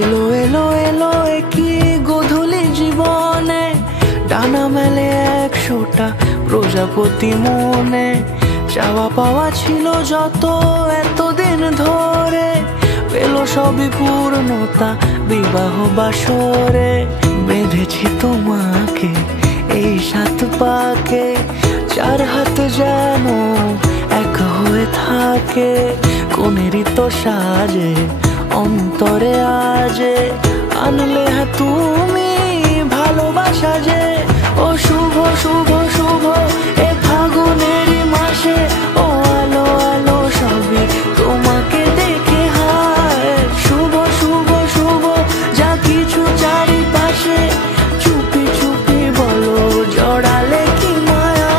এলো এলো এলো কি গোধূলি জীবনে, ডানা মেলে 100টা প্রজাপতি মনে। চাওয়া পাওয়া ছিল যত এতদিন ধরে, পেল সবই পূর্ণতা বিবাহ বাসরে। বেঁধেছি তোমাকে এই 7 পাকে, 4 হাত যেন এক হয়ে থাকে। কোনেরই তো সাজে অন্তরে আজে, আনলে হ্যাঁ তুমি ভালোবাসা যে। ও শুভ শুভ শুভ এ ফাগুনেরই মাসে, ও আলো আলো সবই তোমাকে দেখে হায়। শুভ শুভ শুভ যা কিছু চারিপাশে, চুপি চুপি বলো জড়ালে কি মায়া।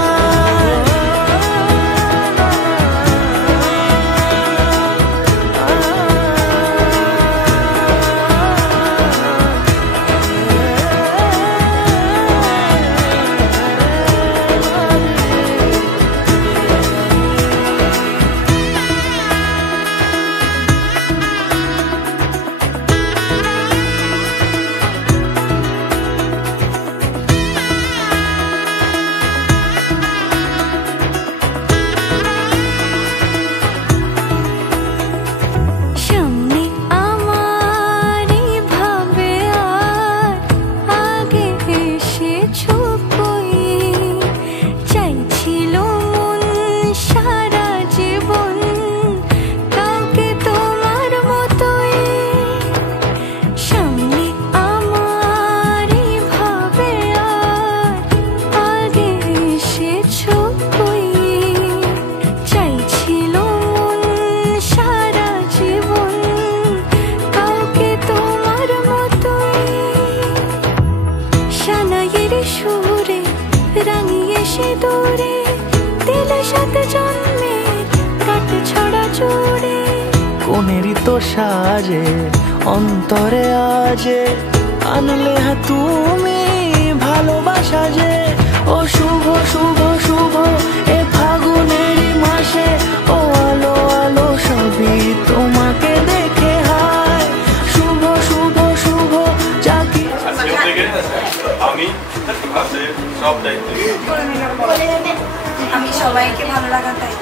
কোনেরই তো সাজে অন্তরে আজে, আনলে হ্যাঁ তুমি ভালোবাসা যে। ও শুভ শুভ শুভ এ ফাগুনেরই মাসে, ও আলো আলো সবই তোমাকে দেখে হায়। শুভ শুভ শুভ যা কি আমি সব দায়িত্ব, আমি সবাইকে ভালো লাগাতাই।